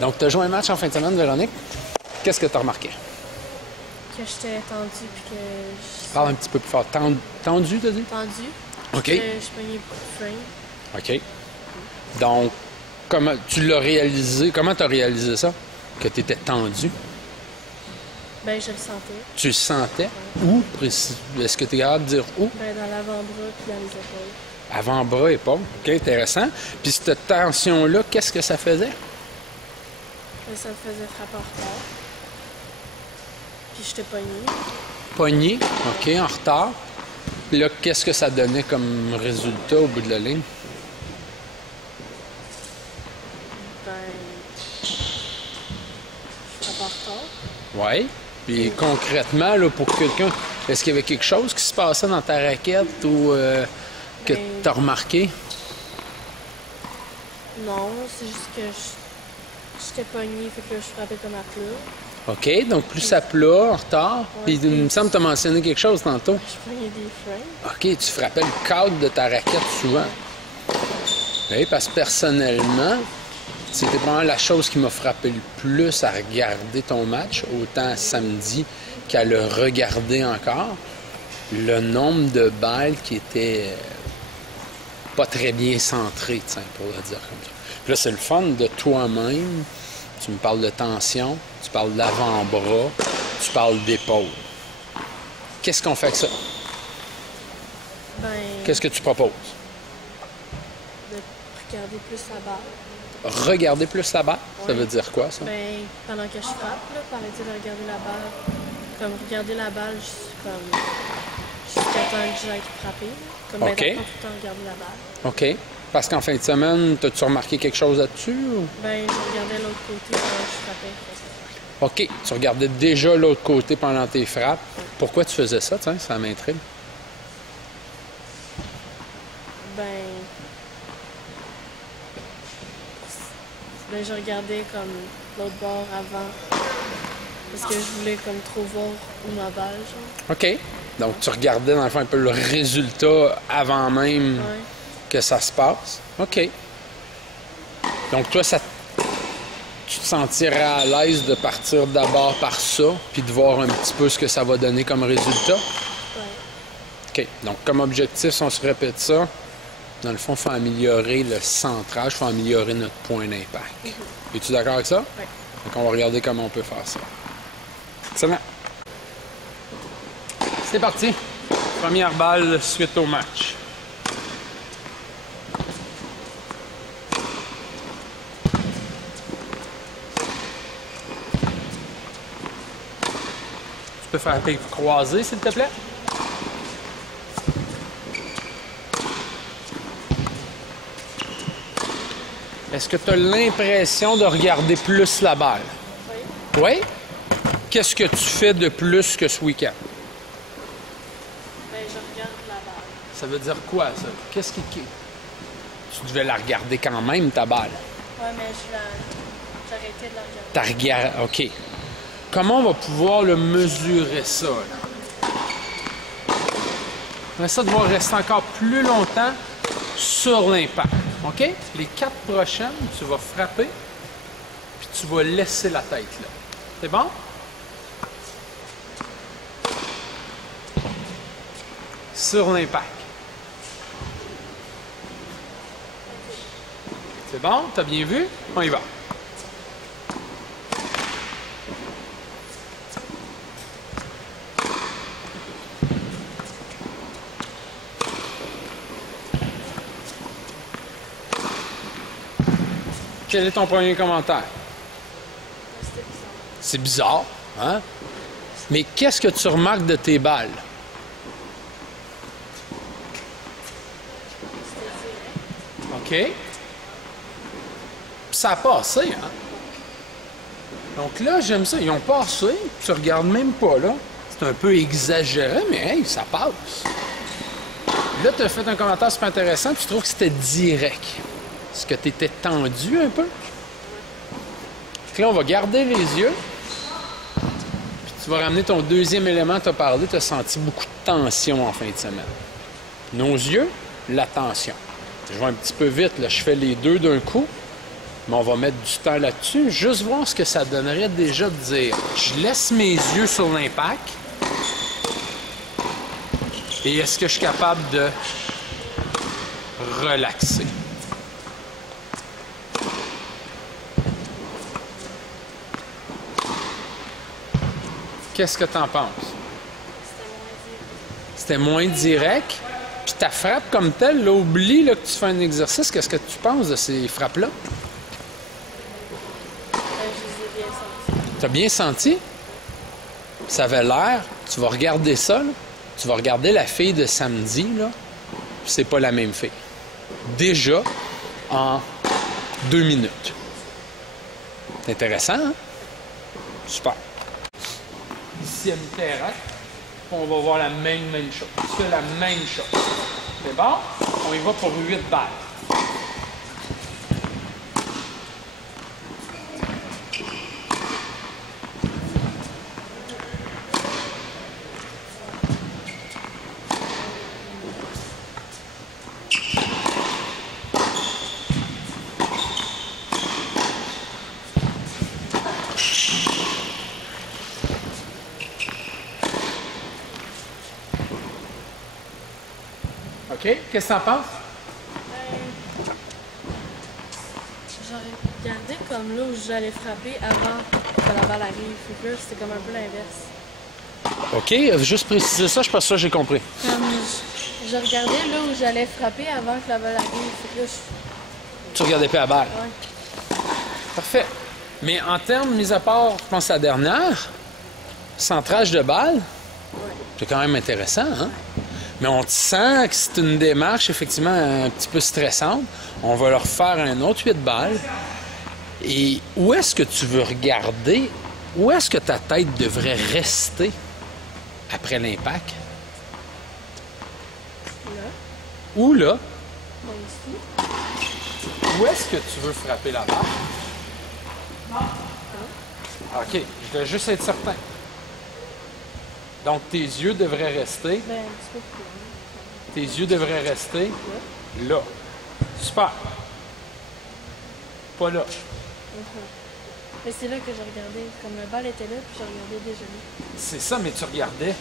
Donc, tu as joué un match en fin de semaine, Véronique. Qu'est-ce que tu as remarqué? Que j'étais tendue puis que Parle un petit peu plus fort. Tendu, t'as dit? Tendue. OK. Je pognais beaucoup de frein. OK. Donc, comment tu l'as réalisé? Comment tu as réalisé ça? Que tu étais tendu? Ben, je le sentais. Tu le sentais? Où? Est-ce que tu es capable de dire où? Ben, dans l'avant-bras puis dans les épaules. Avant-bras, épaule. OK, intéressant. Puis cette tension-là, qu'est-ce que ça faisait? Ben, ça me faisait frapper en retard. Puis j'étais pognée. Poignée, OK, en retard. Puis là, qu'est-ce que ça donnait comme résultat au bout de la ligne? Ben, je frappe en retard. Oui. Puis concrètement, là, pour quelqu'un, est-ce qu'il y avait quelque chose qui se passait dans ta raquette ou que Ben, tu as remarqué? Non, c'est juste que j'étais pognée, fait que là, je frappais comme à plat. OK, donc plus à plat, en retard. Puis Ouais, il me semble que tu as mentionné quelque chose tantôt. Je pognais des freins. OK, tu frappais le cadre de ta raquette souvent. Oui, parce que personnellement, c'était probablement la chose qui m'a frappé le plus à regarder ton match, autant samedi qu'à le regarder encore. Le nombre de balles qui étaient pas très bien centrées, tiens, pour le dire comme ça. Puis là, c'est le fun de toi-même. Tu me parles de tension, tu parles de l'avant-bras, tu parles d'épaule. Qu'est-ce qu'on fait avec ça? Ben, Qu'est-ce que tu proposes? de regarder plus la balle. Regarder plus la balle? Ça Ouais. veut dire quoi, ça? Ben, pendant que je frappe, là, pour arrêter de regarder la balle. Comme regarder la balle, comme jusqu'à temps que j'aille frapper. Là. Comme OK. ben, tout le temps regarder la balle. OK. Parce qu'en fin de semaine, as-tu remarqué quelque chose là-dessus? Ou? Ben, je regardais l'autre côté quand je frappais. OK. Tu regardais déjà l'autre côté pendant tes frappes. Pourquoi tu faisais ça? Tiens, ça m'intrigue. Ben, je regardais comme l'autre bord avant. Parce que je voulais comme trop voir où ma balle, genre. OK. Donc, tu regardais, dans le fond, un peu le résultat avant même Ouais. que ça se passe. OK. Donc, toi, tu te sentirais à l'aise de partir d'abord par ça, puis de voir un petit peu ce que ça va donner comme résultat? Ouais. OK. Donc, comme objectif, si on se répète ça, dans le fond, il faut améliorer le centrage, il faut améliorer notre point d'impact. Es-tu d'accord avec ça? Ouais. Donc, on va regarder comment on peut faire ça. Excellent. C'est parti. Première balle suite au match. Tu peux faire tes croisés, s'il te plaît? Est-ce que tu as l'impression de regarder plus la balle? Oui. Oui? Qu'est-ce que tu fais de plus que ce week-end? Ben, je regarde la balle. Ça veut dire quoi, ça? Qu'est-ce qui... Tu devais la regarder quand même, ta balle. Ouais, mais j'arrêtais de la regarder. OK. Comment on va pouvoir le mesurer, ça, là? On va essayer de voir rester encore plus longtemps sur l'impact. OK? Les 4 prochaines, tu vas frapper, puis tu vas laisser la tête, là. C'est bon? Sur l'impact. C'est bon? T'as bien vu? On y va. Quel est ton premier commentaire? C'était bizarre. C'est bizarre, hein? Mais qu'est-ce que tu remarques de tes balles? C'était direct. OK. Puis ça a passé, hein? Donc là, j'aime ça. Ils ont passé. Tu regardes même pas, là. C'est un peu exagéré, mais hey, ça passe. Là, tu as fait un commentaire super intéressant. Tu trouves que c'était direct. Est-ce que tu étais tendu un peu? Donc là, on va garder les yeux. Puis tu vas ramener ton deuxième élément. Tu as parlé, tu as senti beaucoup de tension en fin de semaine. Nos yeux, la tension. Je vais un petit peu vite, là. Je fais les deux d'un coup. Mais on va mettre du temps là-dessus. Juste voir ce que ça donnerait déjà de dire. Je laisse mes yeux sur l'impact. Et est-ce que je suis capable de relaxer? Qu'est-ce que tu en penses? C'était moins direct. Puis ta frappe comme telle, là, oublie là, que tu fais un exercice. Qu'est-ce que tu penses de ces frappes-là? Je les ai bien sentis. Tu as bien senti? Ça avait l'air. Tu vas regarder ça, là. Tu vas regarder la fille de samedi, là. C'est pas la même fille. Déjà, en 2 minutes. C'est intéressant, hein? Super. Ici, à mi-terrain, on va voir la même chose. Tu fais la même chose. C'est bon? On y va pour 8 balles. OK? Qu'est-ce que t'en penses? J'aurais regardé comme là où j'allais frapper avant que la balle arrive. Fait que là, c'était comme un peu l'inverse. OK, juste préciser ça, je pense que ça, j'ai compris. Comme je regardais là où j'allais frapper avant que la balle arrive. Fait que là, Tu regardais pas la balle. ouais. Parfait. Mais en termes, mis à part, je pense, la dernière, centrage de balle, c'est quand même intéressant, hein? Mais on te sent que c'est une démarche effectivement un petit peu stressante. On va leur faire un autre 8 balles. Et où est-ce que tu veux regarder? Où est-ce que ta tête devrait rester après l'impact? Là, Où là? ben ici. Où est-ce que tu veux frapper la balle? OK, je vais juste être certain. Donc tes yeux devraient rester. Ben un petit peu plus loin. Tes yeux devraient rester là. Super. Pas là. Mais c'est là que j'ai regardé. Comme la balle était là, puis j'ai regardé déjà là. C'est ça, mais tu regardais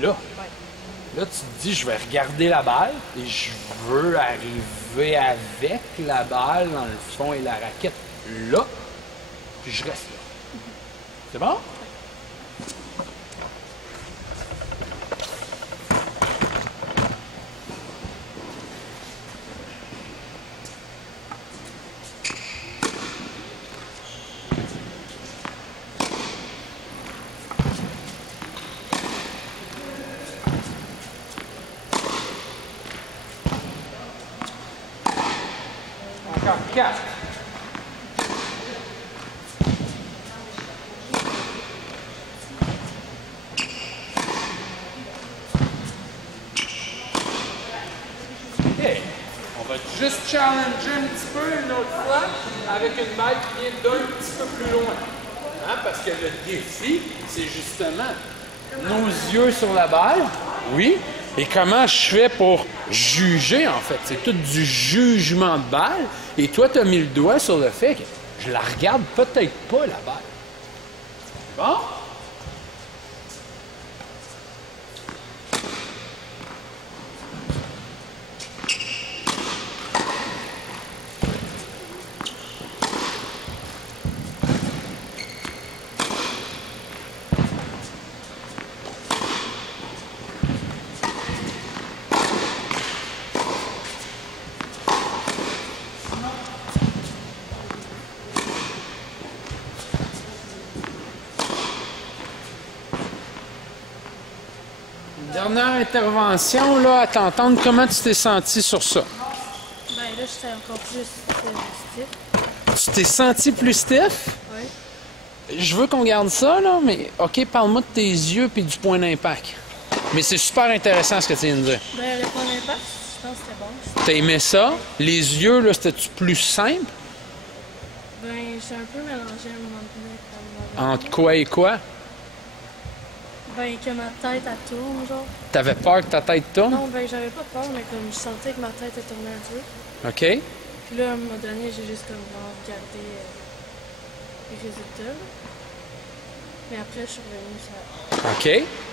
là. Ouais. Là, tu te dis, je vais regarder la balle et je veux arriver avec la balle dans le fond et la raquette là. Puis je reste là. C'est bon? Encore 4. OK. On va juste challenger un petit peu une autre fois avec une balle qui vient d'un petit peu plus loin. Hein? Parce que le défi, c'est justement nos yeux sur la balle. Oui. Et comment je fais pour juger, en fait? C'est tout du jugement de balle. Et toi, tu as mis le doigt sur le fait que je la regarde peut-être pas, la balle. Bon? Dernière intervention, là, à t'entendre, comment tu t'es senti sur ça? Ben là, j'étais encore plus stiff. Tu t'es senti plus stiff? Ouais. Je veux qu'on garde ça, là, mais OK, parle-moi de tes yeux puis du point d'impact. Mais c'est super intéressant ce que tu viens de dire. Ben le point d'impact, je pense que c'était bon. T'as aimé ça? Les yeux, là, c'était-tu plus simple? Ben, j'ai un peu mélangé à un moment donné. Comme, Entre quoi et quoi? ben, que ma tête, elle tourne, genre. T'avais peur que ta tête tourne? Non, ben, j'avais pas peur, mais comme je sentais que ma tête, elle tournait un peu. OK. Là, mon dernier, j'ai juste comme vraiment regardé les résultats. Mais après, je suis revenue ça. OK,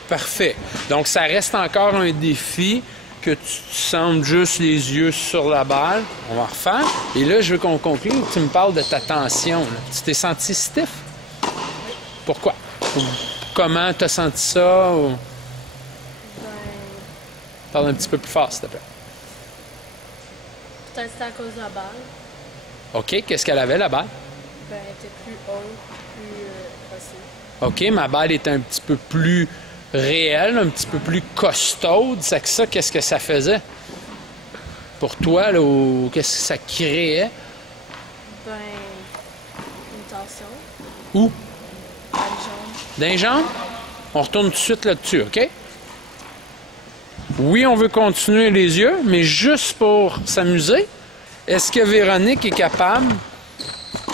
parfait. Donc, ça reste encore un défi que tu centres juste les yeux sur la balle. On va refaire. Et là, je veux qu'on conclue. Tu me parles de ta tension. Là. Tu t'es senti stiff? Oui. Pourquoi? Ou comment tu as senti ça? Ou... Ben, Parle un petit peu plus fort, s'il te plaît. peut-être c'était à cause de la balle. OK, qu'est-ce qu'elle avait, la balle? Ben, elle était plus haute, plus facile. OK, ma balle est un petit peu plus réelle, un petit peu plus costaude. C'est que ça, qu'est-ce que ça faisait? Pour toi, là, ou qu'est-ce que ça créait? Ben, une tension. Où? Dans les jambes. Dans les jambes? On retourne tout de suite là-dessus, OK? Oui, on veut continuer les yeux, mais juste pour s'amuser, est-ce que Véronique est capable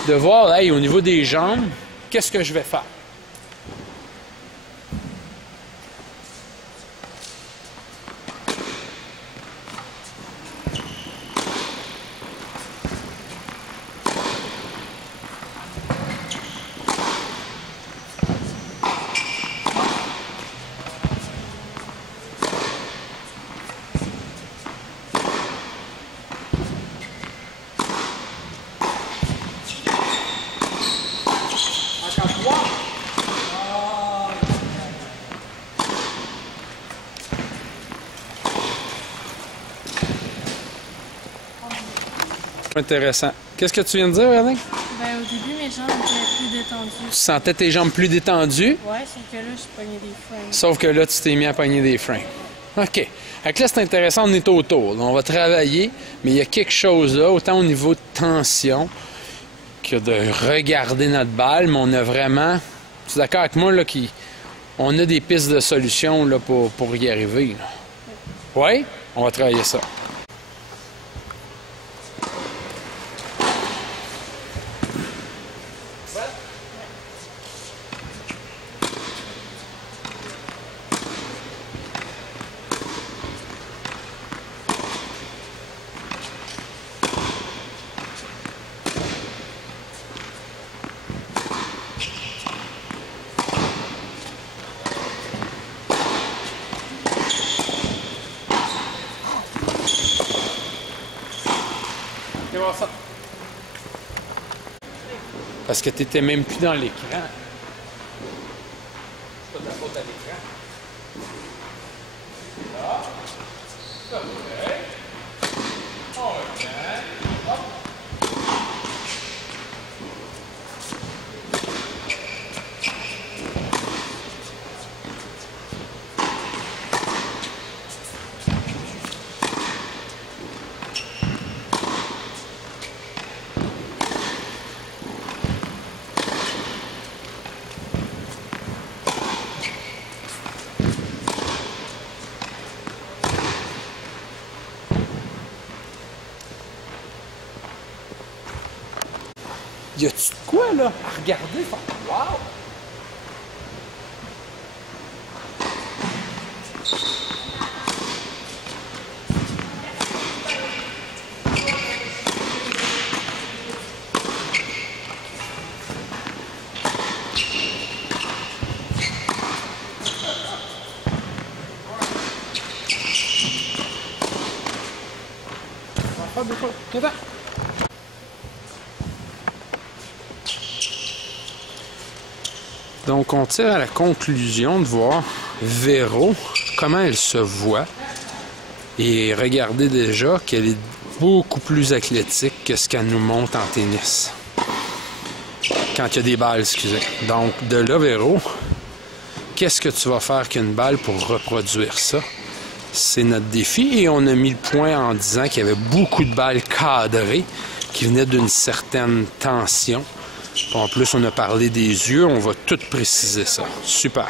de voir, hey, au niveau des jambes, qu'est-ce que je vais faire? Intéressant. Qu'est-ce que tu viens de dire, Véronique? Ben, au début, mes jambes étaient plus détendues. Tu sentais tes jambes plus détendues, Ouais, sauf que là, je pognais des freins. sauf que là, tu t'es mis à pogner des freins. OK. Fait que là, c'est intéressant, on est autour. On va travailler, mais il y a quelque chose là, autant au niveau de tension que de regarder notre balle, mais on a vraiment... Tu es d'accord avec moi, là, on a des pistes de solutions là, pour y arriver. Oui? On va travailler ça. Parce que tu n'étais même plus dans l'écran. C'est pas de la faute à l'écran. Là. Ça, OK. On reprend. Hop. Y a-tu de quoi, là, à regarder? Wow! Donc, on tire à la conclusion de voir Véro, comment elle se voit. Et regardez déjà qu'elle est beaucoup plus athlétique que ce qu'elle nous montre en tennis. Quand il y a des balles, excusez. Donc, de là, Véro, qu'est-ce que tu vas faire qu'une balle pour reproduire ça? C'est notre défi et on a mis le point en disant qu'il y avait beaucoup de balles cadrées qui venaient d'une certaine tension. En plus, on a parlé des yeux, on va tout préciser ça. Super.